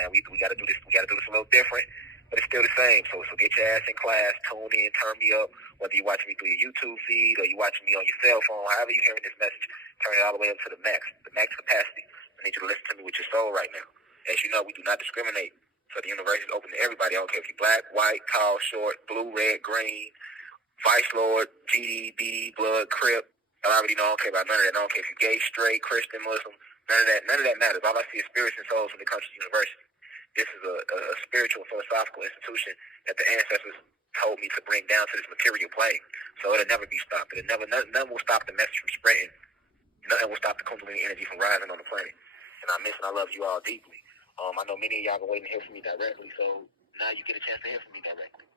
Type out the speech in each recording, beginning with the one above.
man, we got to do this. We got to do this a little different, but it's still the same. So get your ass in class, tune in, turn me up. Whether you're watching me through your YouTube feed or you're watching me on your cell phone, however you're hearing this message, turn it all the way up to the max capacity. I need you to listen to me with your soul right now. As you know, we do not discriminate. So the university is open to everybody. I don't care if you're black, white, tall, short, blue, red, green, vice lord, GD, BD, blood, crip. I already know I don't care about none of that. I don't care if you're gay, straight, Christian, Muslim. None of that matters. All I see is spirits and souls when it comes to the university. This is a spiritual, philosophical institution that the ancestors told me to bring down to this material plane. So it'll never be stopped. Nothing will stop the message from spreading. Nothing will stop the Kundalini energy from rising on the planet. And I miss and I love you all deeply. I know many of y'all been waiting to hear from me directly, so now you get a chance to hear from me directly.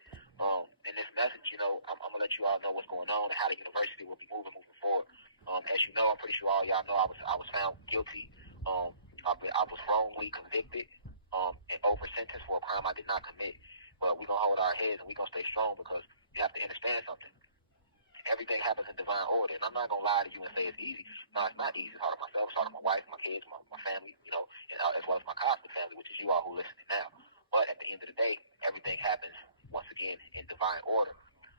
In this message, I'm going to let you all know what's going on and how the university will be moving forward. As you know, I'm pretty sure all y'all know I was found guilty. I was wrongly convicted and over sentenced for a crime I did not commit. But we're going to hold our heads and we're going to stay strong because you have to understand something. Everything happens in divine order. And I'm not going to lie to you and say it's easy. No, it's not easy. It's hard on myself. It's hard on my wife, my kids, my family, and as well as my cosmic family, which is you all who are listening now. But at the end of the day, everything happens, once again, in divine order.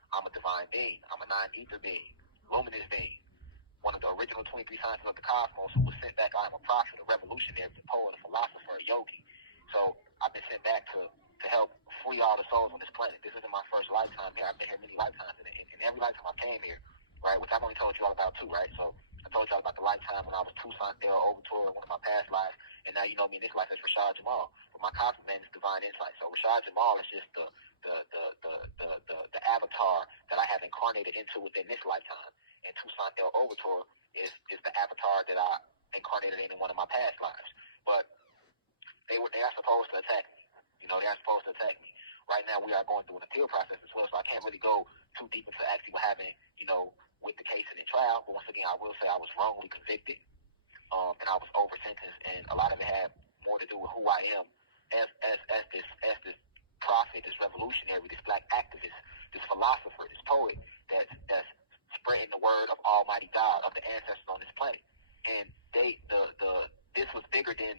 I'm a divine being. I'm a non-ether being, luminous being, one of the original 23 scientists of the cosmos who was sent back. I am a prophet, a revolutionary, a poet, a philosopher, a yogi. So I've been sent back to help free all the souls on this planet. This isn't my first lifetime here. I've been here many lifetimes. And in every lifetime I came here, right, which I've only told you all about two, right? So I told you all about the lifetime when I was Tucson, there over tour, one of my past lives. And now you know me in this life as Rashad Jamal. But my cosmic name is Divine Insight. So Rashad Jamal is just the avatar that I have incarnated into within this lifetime. And Tucson El Overture is the avatar that I incarnated in one of my past lives. But they are supposed to attack me. They are supposed to attack me. Right now we are going through an appeal process as well, so I can't really go too deep into actually what happened, with the case in the trial. But once again, I will say I was wrongly convicted, and I was over sentenced, and a lot of it had more to do with who I am as this prophet, this revolutionary, this black activist, this philosopher, this poet that's spreading the word of Almighty God, of the ancestors on this planet. And this was bigger than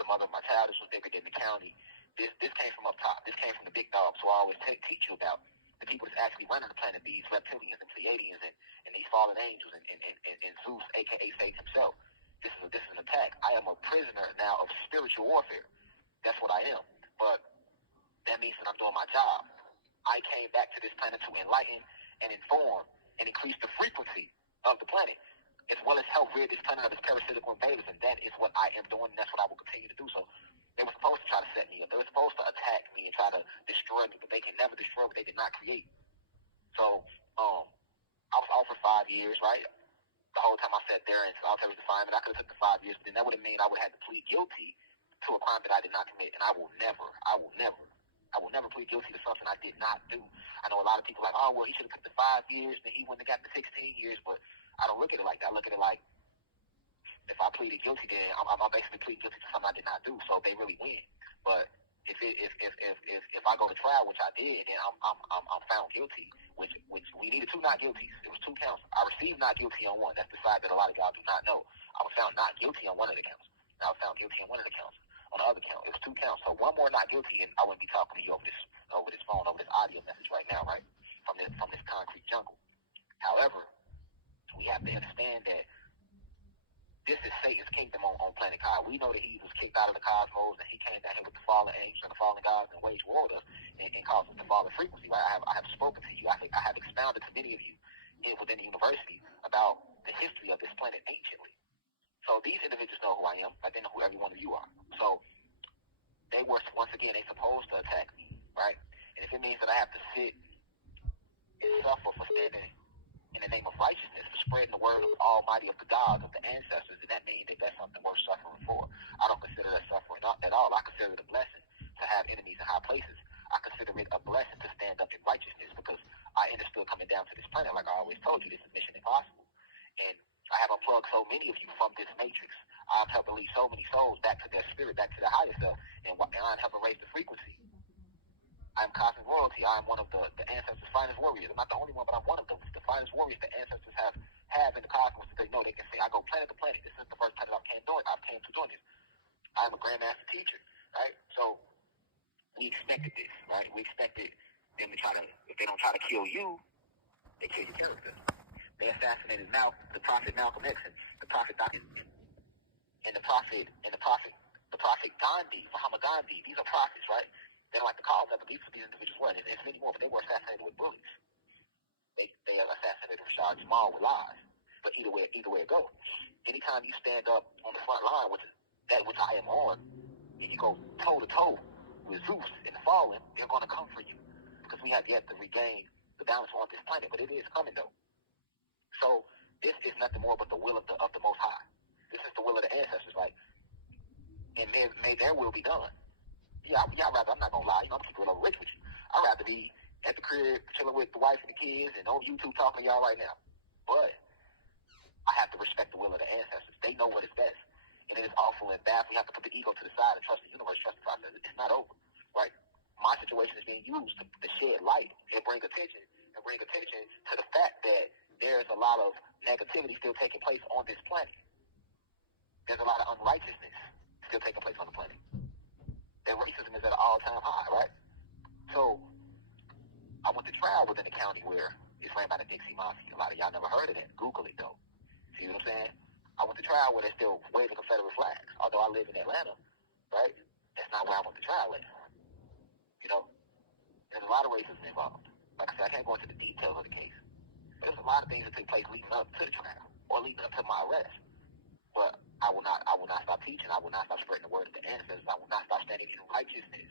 the mother of my child. This was bigger than the county. This came from up top. This came from the big dog. So I always teach you about the people that's actually running the planet, these reptilians and Pleiadians and these fallen angels and Zeus, aka Satan himself. This is an attack. I am a prisoner now of spiritual warfare. That's what I am. But that means that I'm doing my job. I came back to this planet to enlighten and inform and increase the frequency of the planet, as well as help rid this planet of its parasitical invaders. And that is what I am doing, and that's what I will continue to do. So they were supposed to try to set me up. They were supposed to attack me and try to destroy me, but they can never destroy what they did not create. So I was out for 5 years, right? The whole time I sat there in solitary confinement, I could have took the 5 years, but then that would have meant I would have had to plead guilty to a crime that I did not commit. And I will never plead guilty to something I did not do. I know a lot of people are like, oh, well, he should have took the 5 years, then he wouldn't have got the 16 years, but I don't look at it like that. I look at it like, if I pleaded guilty, then I'm basically pleading guilty to something I did not do, so they really win. But if I go to trial, which I did, then I'm found guilty, which we needed 2 not guilties. It was 2 counts. I received not guilty on 1. That's the side that a lot of y'all do not know. I was found not guilty on 1 of the counts. And I was found guilty on 1 of the counts. On the other count, it was 2 counts. So 1 more not guilty, and I wouldn't be talking to you over this phone, over this audio message right now, right? From this concrete jungle. However, we have to understand that this is Satan's kingdom on planet Kai. We know that he was kicked out of the cosmos and he came down here with the fallen angels and the fallen gods and waged war with us and caused us to fall in frequency. Right? I have spoken to you. I have expounded to many of you within the university about the history of this planet anciently. So these individuals know who I am. I know who every one of you are. So they were, once again, they supposed to attack me, right? And if it means that I have to sit and suffer for standing in the name of righteousness, for spreading the word of Almighty, of the gods, of the ancestors, then that means that that's something worth suffering for. I don't consider that suffering at all. I consider it a blessing to have enemies in high places. I consider it a blessing to stand up in righteousness because I understood coming down to this planet, like I always told you, this is mission impossible. And I have unplugged so many of you from this matrix. I've helped lead so many souls back to their spirit, back to their higher self, and I've helped raise the frequency. I'm cosmic royalty. I am one of the ancestors' finest warriors. I'm not the only one, but I'm one of the finest warriors the ancestors have have in the cosmos that they know they can say, I go planet to planet. This is the first planet I came to doing this. I'm a grandmaster teacher, right? So we expected this, right? We expected them to try to, if they don't try to kill you, they kill your character. They assassinated the prophet Malcolm X and the prophet the prophet Gandhi, Muhammad Gandhi. These are prophets, right? They don't like to call them, but these individuals were, and there's many more, but they were assassinated with bullies. They assassinated Rashad Jamal with lies. But either way it goes. Anytime you stand up on the front line with that which I am on, and you go toe to toe with Zeus and the fallen, they're going to come for you because we have yet to regain the balance on this planet. But it is coming though. So this is nothing more but the will of the Most High. This is the will of the ancestors, like, and may their will be done. Yeah, I'd rather, I'm not gonna lie, I'm keeping it rich with you. I'd rather be at the crib chilling with the wife and the kids and on YouTube talking to y'all right now. But I have to respect the will of the ancestors. They know what is best. And it is awful and bad. We have to put the ego to the side and trust the universe, trust the process. It's not over. Right? My situation is being used to shed light and bring attention to the fact that there's a lot of negativity still taking place on this planet. There's a lot of unrighteousness still taking place on the planet. And racism is at an all-time high, right? So I went to trial within the county where it's ran by the Dixie Mafia. A lot of y'all never heard of that. Google it, though. See what I'm saying? I went to trial where they're still waving Confederate flags. Although I live in Atlanta, right? That's not where I went to trial at. You know? There's a lot of racism involved. Like I said, I can't go into the details of the case. But there's a lot of things that take place leading up to the trial or leading up to my arrest. But I will not stop teaching. I will not stop spreading the word of the ancestors. I will not stop standing in righteousness.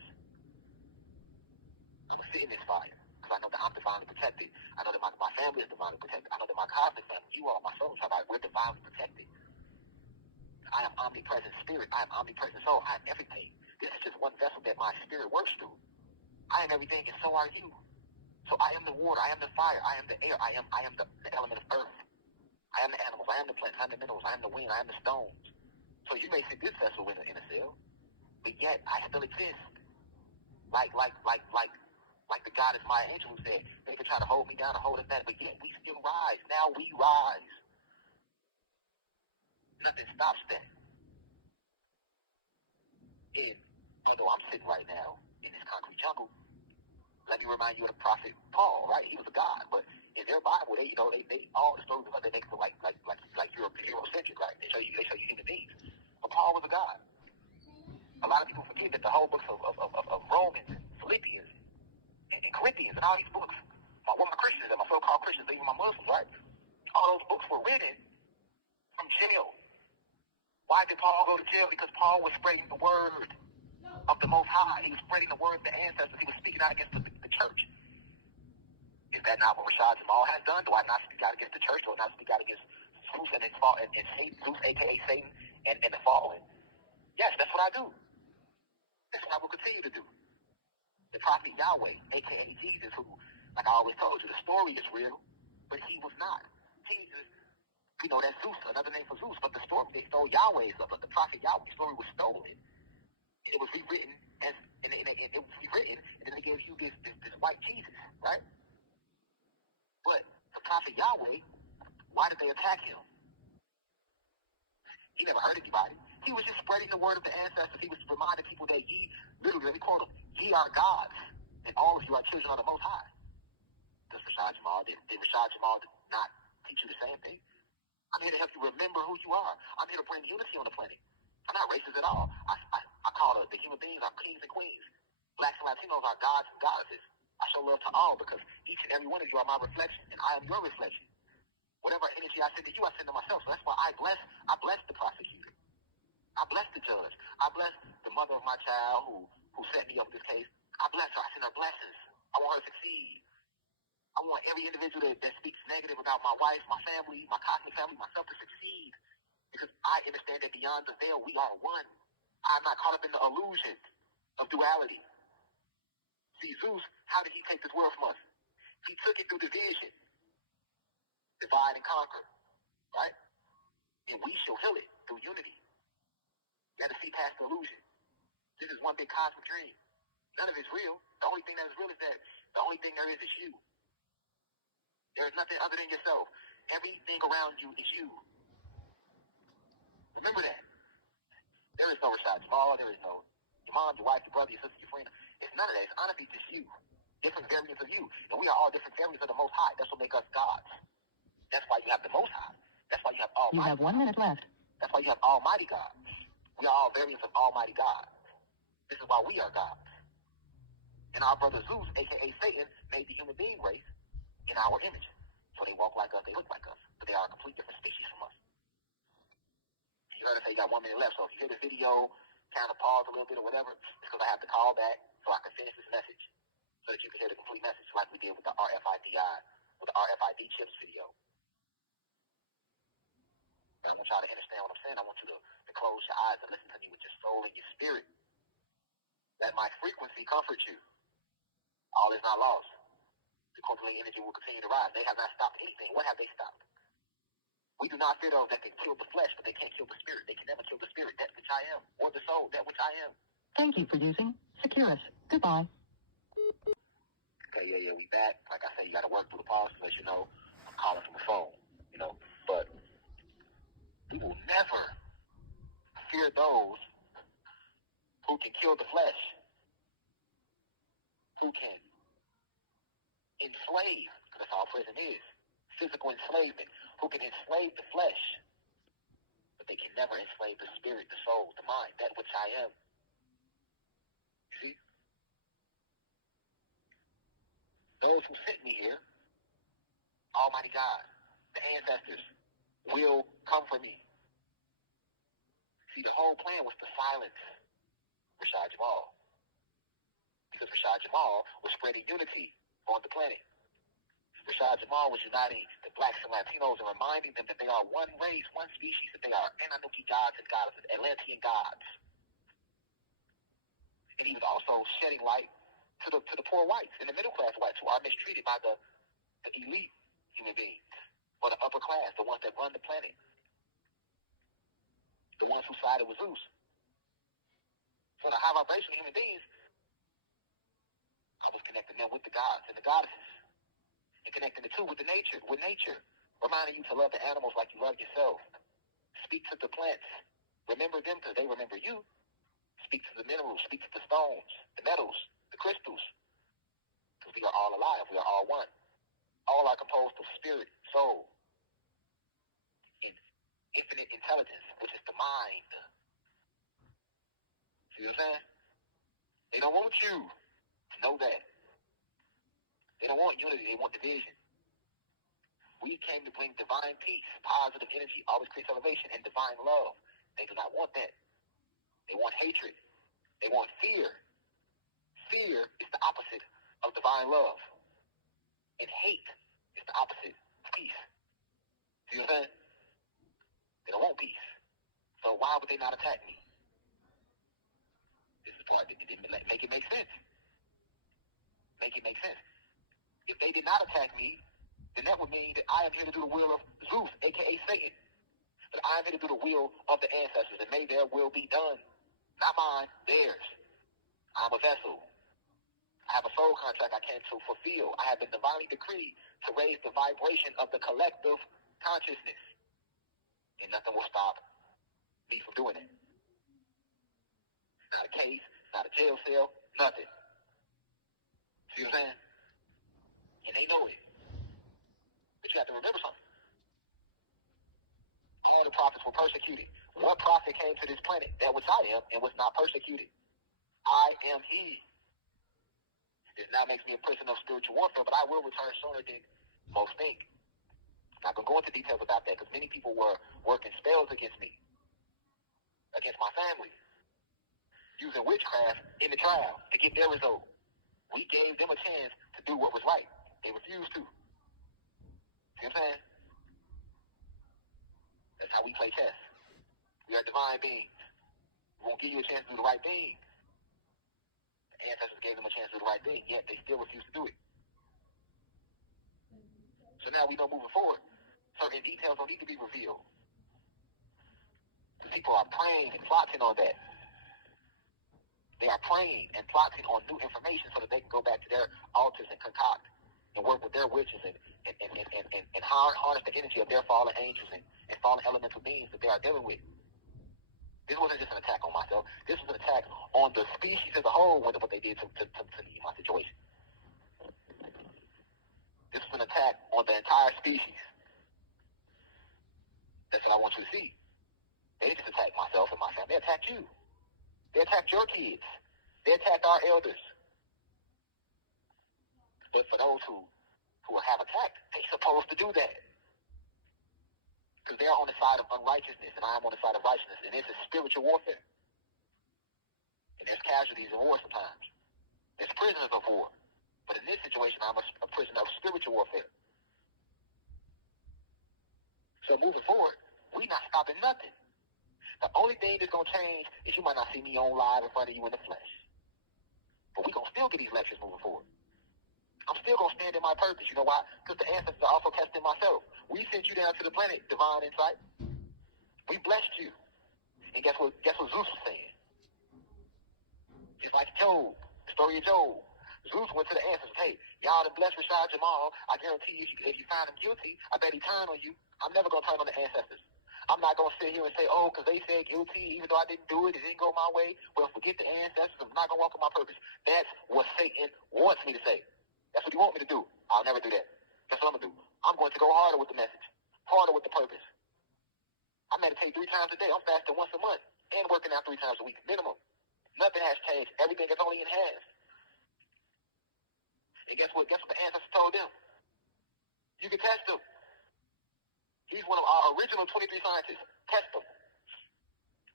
I'm going to sit in this fire because I know that I'm divinely protected. I know that my family is divinely protected. I know that my cosmic family, you all, my soul tribe, we're divinely protected. I am omnipresent spirit. I am omnipresent soul. I am everything. This is just one vessel that my spirit works through. I am everything, and so are you. So I am the water. I am the fire. I am the air. I am the element of earth. I am the animals. I am the plants. I am the minerals. I am the wind. I am the stones. So you may see this vessel in a cell, but yet I still exist. Like the goddess Maya Angelou said, they can try to hold me down and hold us back, but yet we still rise. Now we rise. Nothing stops that. And although I'm sitting right now in this concrete jungle, let me remind you of the prophet Paul, right? He was a god, but in their Bible, they all the stories about they make it like Eurocentric, right? They show you human beings. But Paul was a god. A lot of people forget that the whole books of Romans, and Philippians, and Corinthians, and all these books, my Christians and my so-called Christians, even my Muslims, right? All those books were written from jail. Why did Paul go to jail? Because Paul was spreading the word of the Most High. He was spreading the word of the ancestors. He was speaking out against the church. Is that not what Rashad Jamal has done? Do I not speak out against the church? Do I not speak out against Zeus and his fall and Satan, Zeus, aka Satan, and the fallen? Yes, that's what I do. That's what I will continue to do. The prophet Yahweh, aka Jesus, who, like I always told you, the story is real, but he was not. Jesus, that's Zeus, another name for Zeus, but the story, they stole Yahweh's, but the prophet Yahweh's story was stolen. And it was rewritten and it was rewritten, and then they gave you this white Jesus, right? But the prophet Yahweh, why did they attack him? He never hurt anybody. He was just spreading the word of the ancestors. He was reminding people that literally, let me quote him, ye are gods, and all of you are children of the Most High. Did Rashad Jamal not teach you the same thing? I'm here to help you remember who you are. I'm here to bring unity on the planet. I'm not racist at all. I call the human beings our kings and queens. Blacks and Latinos are gods and goddesses. I show love to all because each and every one of you are my reflection, and I am your reflection. Whatever energy I send to you, I send to myself. So that's why I bless the prosecutor. I bless the judge. I bless the mother of my child who set me up with this case. I bless her. I send her blessings. I want her to succeed. I want every individual that speaks negative about my wife, my family, my cosmic family, myself to succeed. Because I understand that beyond the veil, we are one. I'm not caught up in the illusion of duality. See, Zeus, how did he take this world from us? He took it through division. Divide and conquer. Right? And we shall heal it through unity. You got to see past the illusion. This is one big cosmic dream. None of it's real. The only thing that is real is that the only thing there is you. There's nothing other than yourself. Everything around you is you. Remember that. There is no Rashad Jamal. There is no your mom, your wife, your brother, your sister, your friend. It's none of that. It's honestly just you. Different variants of you. And we are all different variants of the Most High. That's what makes us gods. That's why you have the Most High. That's why you have Almighty. You have 1 minute left. That's why you have Almighty God. We are all variants of Almighty God. This is why we are gods. And our brother Zeus, a.k.a. Satan, made the human being race in our image. So they walk like us, they look like us. But they are a complete different species from us. You heard us say you got 1 minute left. So if you hear this video, kind of pause a little bit or whatever, it's because I have to call back so I can finish this message so that you can hear the complete message like we did with the RFID chips video. But I want y'all to understand what I'm saying. I want you to close your eyes and listen to me with your soul and your spirit. Let my frequency comfort you. All is not lost. The quantum energy will continue to rise. They have not stopped anything. What have they stopped? We do not fear those that can kill the flesh, but they can't kill the spirit. They can never kill the spirit, that which I am, or the soul, that which I am. Thank you for using Securus. Goodbye. Okay, yeah, we back. Like I said, you got to work through the pause to let you know I'm calling from the phone, But we will never fear those who can kill the flesh, who can enslave, because that's all prison is, physical enslavement, who can enslave the flesh, but they can never enslave the spirit, the soul, the mind, that which I am. You see? Those who sent me here, Almighty God, the ancestors, will come for me. See, the whole plan was to silence Rashad Jamal, because Rashad Jamal was spreading unity on the planet. Rashad Jamal was uniting the blacks and Latinos and reminding them that they are one race, one species, that they are Anunnaki gods and goddesses, Atlantean gods. And he was also shedding light to the poor whites and the middle class whites who are mistreated by the elite human beings, or the upper class, the ones that run the planet, the ones who sided with Zeus. So the high vibration human beings, I was connecting them with the gods and the goddesses, and connecting the two with nature, reminding you to love the animals like you love yourself. Speak to the plants. Remember them because they remember you. Speak to the minerals. Speak to the stones, the metals, the crystals. Because we are all alive. We are all one. All are composed of spirit, soul, and infinite intelligence, which is the mind. See what I'm saying? They don't want you to know that. They don't want unity. They want division. We came to bring divine peace, positive energy, always creates elevation, and divine love. They do not want that. They want hatred. They want fear. Fear is the opposite of divine love. And hate is the opposite of peace. See what I'm saying? They don't want peace. So why would they not attack me? This is part that didn't make it make sense. Make it make sense. If they did not attack me, then that would mean that I am here to do the will of Zeus, a.k.a. Satan. That I am here to do the will of the ancestors, and may their will be done. Not mine, theirs. I'm a vessel. I have a soul contract I came to fulfill. I have been divinely decreed to raise the vibration of the collective consciousness. And nothing will stop me from doing it. Not a case, not a jail cell, nothing. See what I'm saying? And they know it. But you have to remember something. All the prophets were persecuted. What prophet came to this planet, that which I am, and was not persecuted? I am he. This now makes me a prisoner of spiritual warfare, but I will return sooner than most think. I'm not going to go into details about that because many people were working spells against me, against my family, using witchcraft in the trial to get their result. We gave them a chance to do what was right. They refused to. See what I'm saying? That's how we play chess. We are divine beings. We won't give you a chance to do the right thing. The ancestors gave them a chance to do the right thing, yet they still refuse to do it. So now we know moving forward, certain details don't need to be revealed. Because people are praying and plotting on that. They are praying and plotting on new information so that they can go back to their altars and concoct and work with their witches and harness the energy of their fallen angels and fallen elemental beings that they are dealing with. This wasn't just an attack on myself. This was an attack on the species as a whole, what they did to me in my situation. This was an attack on the entire species. That's what I want you to see. They just attacked myself and my family. They attacked you. They attacked your kids. They attacked our elders. But for those who have attacked, they're supposed to do that. Because they're on the side of unrighteousness, and I'm on the side of righteousness. And this is spiritual warfare. And there's casualties of war sometimes. There's prisoners of war. But in this situation, I'm a prisoner of spiritual warfare. So moving forward, we're not stopping nothing. The only thing that's going to change is you might not see me on live in front of you in the flesh. But we're going to still get these lectures moving forward. I'm still going to stand in my purpose. You know why? Because the ancestors are also testing myself. We sent you down to the planet, divine insight. We blessed you. And guess what Zeus was saying? Just like Job, the story of Job. Zeus went to the ancestors. Hey, y'all done blessed Rashad Jamal. I guarantee you, if you find him guilty, I bet he turn on you. I'm never going to turn on the ancestors. I'm not going to sit here and say, oh, because they said guilty, even though I didn't do it, it didn't go my way. Well, forget the ancestors. I'm not going to walk in my purpose. That's what Satan wants me to say. That's what he wants me to do. I'll never do that. That's what I'm going to do. I'm going to go harder with the message, harder with the purpose. I meditate 3 times a day. I'm fasting once a month and working out 3 times a week, minimum. Nothing has changed. Everything is only enhanced. And guess what? Guess what the ancestors told them? You can test him. He's one of our original 23 scientists. Test him.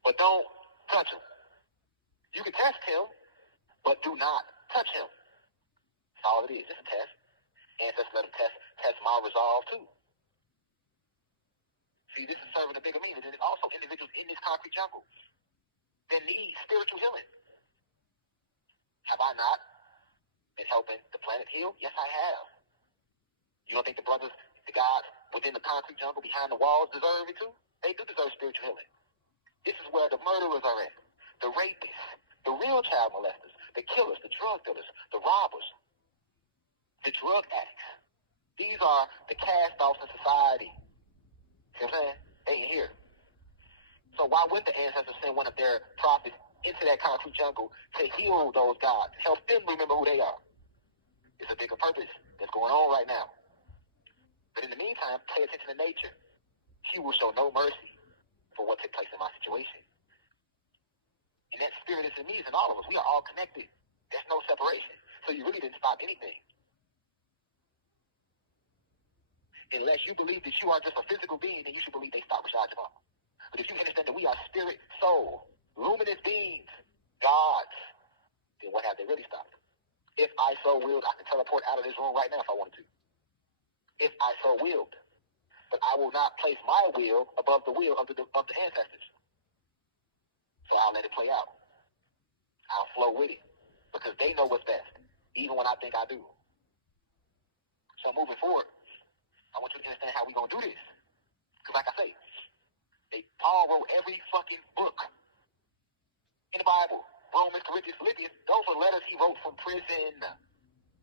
But don't touch him. You can test him, but do not touch him. That's all it is. It's a test. Ancestors let him test my resolve too. See, this is serving a bigger meaning. There's also individuals in this concrete jungle that need spiritual healing. Have I not been helping the planet heal? Yes, I have. You don't think the brothers, the gods within the concrete jungle behind the walls deserve it too? They do deserve spiritual healing. This is where the murderers are at, the rapists, the real child molesters, the killers, the drug dealers, the robbers, the drug addicts. These are the cast-offs in society. See what I'm saying? They ain't here. So why would the ancestors send one of their prophets into that concrete jungle to heal those gods, help them remember who they are? It's a bigger purpose that's going on right now. But in the meantime, pay attention to nature. She will show no mercy for what took place in my situation. And that spirit is in me, is in all of us. We are all connected. There's no separation. So you really didn't stop anything. Unless you believe that you are just a physical being, then you should believe they stopped Rashad Jamal. But if you understand that we are spirit, soul, luminous beings, gods, then what have they really stopped? If I so willed, I can teleport out of this room right now if I wanted to. If I so willed. But I will not place my will above the will of the ancestors. So I'll let it play out. I'll flow with it. Because they know what's best, even when I think I do. So moving forward, I want you to understand how we're going to do this. Because like I say, Paul wrote every fucking book in the Bible. Romans, Corinthians, Philippians, those were letters he wrote from prison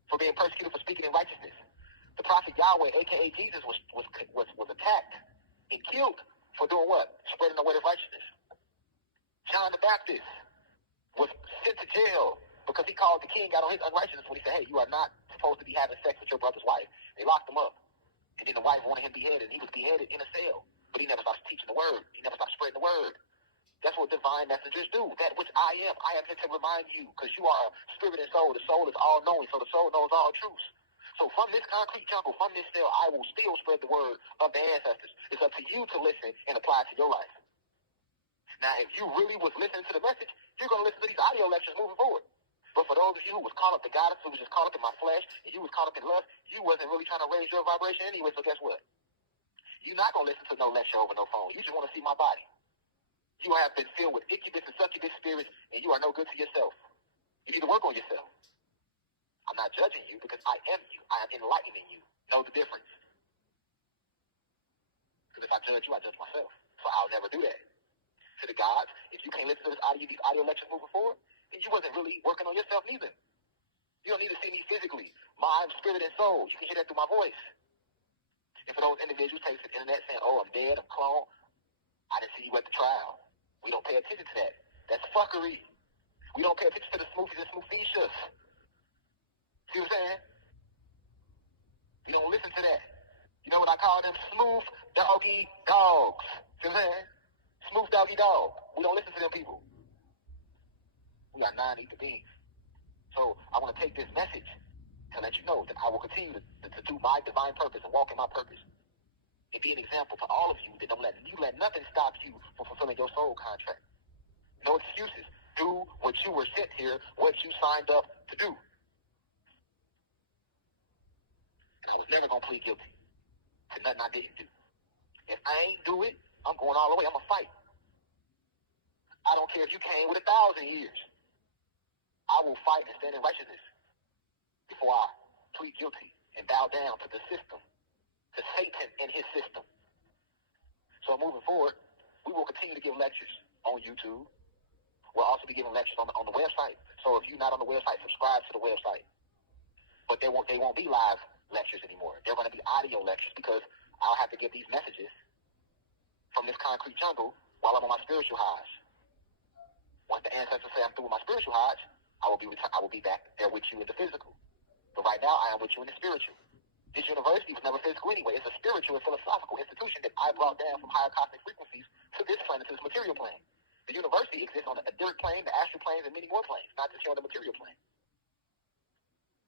for being persecuted for speaking in righteousness. The prophet Yahweh, a.k.a. Jesus, was attacked and killed for doing what? Spreading the word of righteousness. John the Baptist was sent to jail because he called the king out on his unrighteousness when he said, hey, you are not supposed to be having sex with your brother's wife. They locked him up. And then the wife wanted him beheaded, and he was beheaded in a cell. But he never stopped teaching the word. He never stopped spreading the word. That's what divine messengers do. That which I am here to remind you, because you are a spirit and soul. The soul is all-knowing, so the soul knows all truths. So from this concrete jungle, from this cell, I will still spread the word of the ancestors. It's up to you to listen and apply it to your life. Now, if you really was listening to the message, you're going to listen to these audio lectures moving forward. But for those of you who was caught up to goddess, who was just caught up in my flesh, and you was caught up in lust, you wasn't really trying to raise your vibration anyway, so guess what? You're not going to listen to no lecture over no phone. You just want to see my body. You have been filled with incubus and succubus spirits, and you are no good to yourself. You need to work on yourself. I'm not judging you because I am you. I am enlightening you. Know the difference. Because if I judge you, I judge myself. So I'll never do that. To the gods, if you can't listen to these audio lectures moving forward, then you wasn't really working on yourself neither. You don't need to see me physically. Mind, spirit, and soul. You can hear that through my voice. And for those individuals taking to the internet saying, oh, I'm dead, I'm cloned, I didn't see you at the trial. We don't pay attention to that. That's fuckery. We don't pay attention to the smoothies and smoothicious. See what I'm saying? We don't listen to that. You know what I call them? Smooth doggy dogs. See what I'm saying? Smooth doggy dog. We don't listen to them people. We are non-ether beings. So I want to take this message to let you know that I will continue to do my divine purpose and walk in my purpose and be an example for all of you that don't let nothing stop you from fulfilling your soul contract. No excuses. Do what you were sent here, what you signed up to do. And I was never going to plead guilty to nothing I didn't do. If I ain't do it, I'm going all the way. I'm going to fight. I don't care if you came with 1,000 years. I will fight and stand in righteousness before I plead guilty and bow down to the system, to Satan and his system. So moving forward, we will continue to give lectures on YouTube. We'll also be giving lectures on the website. So if you're not on the website, subscribe to the website. But they won't be live lectures anymore. They're going to be audio lectures because I'll have to give these messages from this concrete jungle while I'm on my spiritual highs. Once the ancestors say I'm through with my spiritual highs, I will be back there with you in the physical. But right now, I am with you in the spiritual. This university was never physical anyway. It's a spiritual and philosophical institution that I brought down from higher cosmic frequencies to this planet, to this material plane. The university exists on the etheric plane, the astral planes, and many more planes, not just here on the material plane.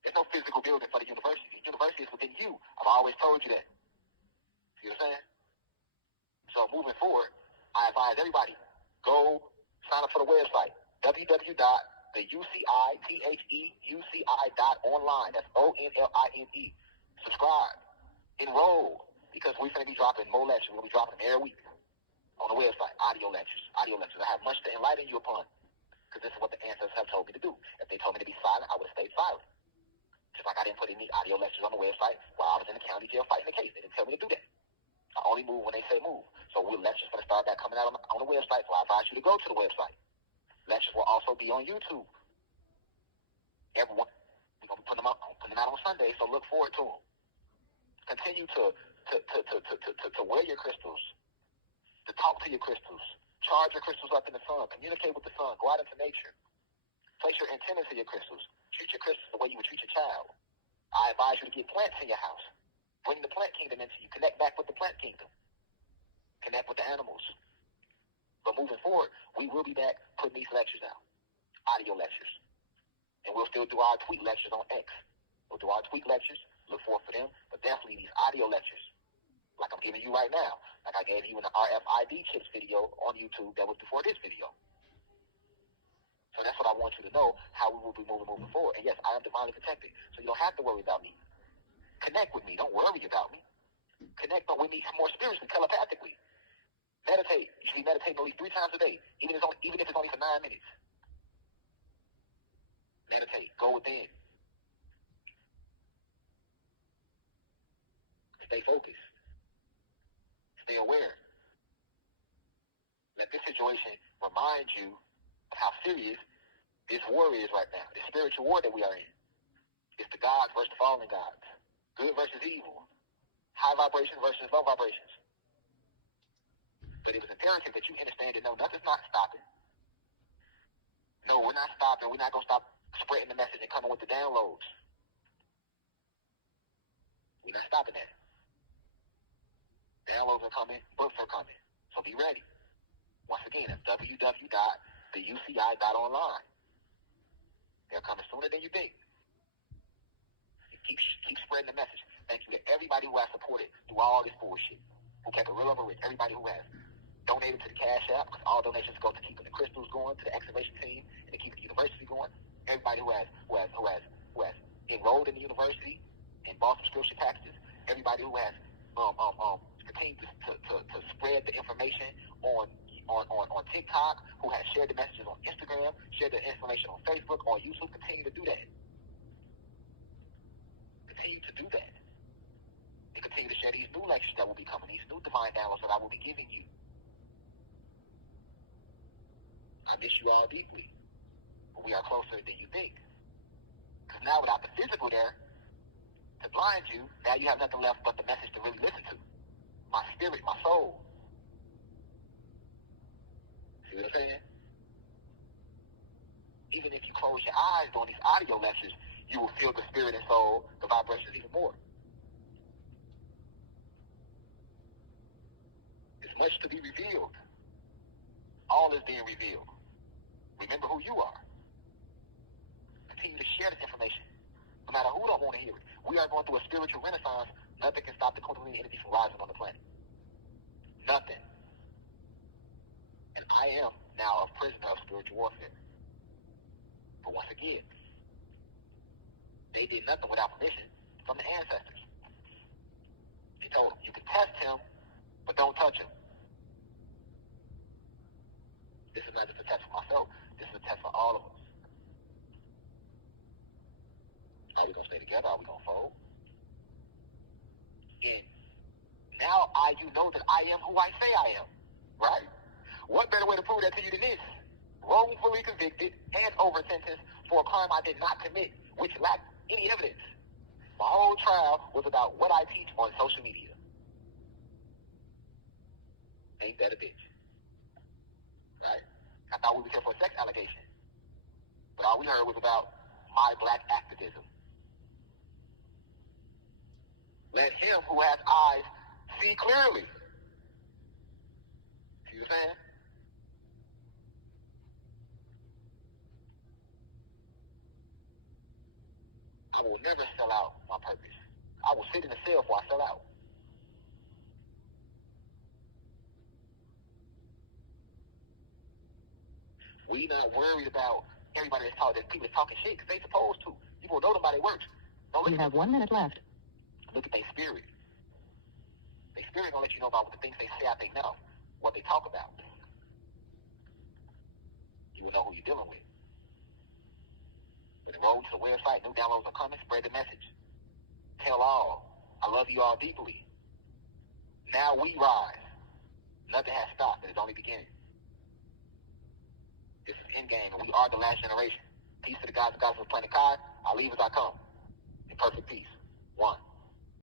There's no physical building for the university. The university is within you. I've always told you that. See what I'm saying? So moving forward, I advise everybody, go sign up for the website, www.theUCITHEUCI.online. That's ONLINE. Subscribe. Enroll. Because we're going to be dropping more lectures. We're going to be dropping them every week on the website. Audio lectures. I have much to enlighten you upon. Because this is what the ancestors have told me to do. If they told me to be silent, I would have stayed silent. Just like I didn't put any audio lectures on the website while I was in the county jail fighting the case. They didn't tell me to do that. I only move when they say move. So lectures going to start back coming out on the website. So I advise you to go to the website. Lectures will also be on YouTube. Everyone, we're going to be putting them out on Sunday, so look forward to them. Continue to wear your crystals, to talk to your crystals, charge your crystals up in the sun, communicate with the sun, go out into nature, place your antennas to your crystals, treat your crystals the way you would treat your child. I advise you to get plants in your house. Bring the plant kingdom into you. Connect back with the plant kingdom. Connect with the animals. But moving forward, we will be back putting these lectures out, audio lectures. And we'll still do our tweet lectures on X. We'll do our tweet lectures, look forward for them, but definitely these audio lectures, like I'm giving you right now, like I gave you in the RFID chips video on YouTube that was before this video. So that's what I want you to know, how we will be moving forward. And yes, I am divinely protected, so you don't have to worry about me. Connect with me. Don't worry about me. Connect with me more spiritually, telepathically. Meditate. You should be meditating at least 3 times a day, even if it's only for 9 minutes. Meditate. Go within. Stay focused. Stay aware. Let this situation remind you of how serious this war is right now. The spiritual war that we are in. It's the gods versus the fallen gods. Good versus evil. High vibrations versus low vibrations. But it was imperative that you understand that no, nothing's not stopping. No, we're not stopping. We're not going to stop spreading the message and coming with the downloads. We're not stopping that. Downloads are coming. Books are coming. So be ready. Once again, it's www.theUCI.online. They're coming sooner than you think. Keep spreading the message. Thank you to everybody who has supported through all this bullshit. Who kept it real over rich. Everybody who has donated to the Cash App, because all donations go to keeping the crystals going, to the excavation team, and to keeping the university going. Everybody who has enrolled in the university and bought subscription packages. Everybody who has continued to spread the information on TikTok, who has shared the messages on Instagram, shared the information on Facebook, on YouTube. Continue to do that. Continue to do that. And continue to share these new lectures that will be coming, these new divine downloads that I will be giving you. I miss you all deeply, but we are closer than you think. Because now without the physical there to blind you, now you have nothing left but the message to really listen to. My spirit, my soul. See what I'm saying? Even if you close your eyes during these audio lectures, you will feel the spirit and soul, the vibrations even more. There's much to be revealed. All is being revealed. Remember who you are. Continue to share this information. No matter who don't want to hear it. We are going through a spiritual renaissance. Nothing can stop the Kundalini energy from rising on the planet. Nothing. And I am now a prisoner of spiritual warfare. But once again, they did nothing without permission from the ancestors. He told them, you can test him, but don't touch him. This is not just a test for myself. This is a test for all of us. Are we going to stay together? Are we going to fold? And now you know that I am who I say I am. Right? What better way to prove that to you than this? Wrongfully convicted and over-sentenced for a crime I did not commit, which lacked any evidence. My whole trial was about what I teach on social media. Ain't that a bitch? Right? I thought we were here for a sex allegation. But all we heard was about my black activism. Let him who has eyes see clearly. See what I'm saying? I will never sell out my purpose. I will sit in the cell before I sell out. We not worried about everybody that's talking, that people talking shit, because they supposed to. You will know them by their works. You have 1 minute left. Look at their spirit. Their spirit gonna let you know about what the things they say out their mouth, what they talk about. You will know who you're dealing with. When you roll to the website, new downloads are coming, spread the message. Tell all. I love you all deeply. Now we rise. Nothing has stopped. It is only beginning. This is endgame, and we are the last generation. Peace to the gods and goddesses of planet Kai. I leave as I come. In perfect peace. 1.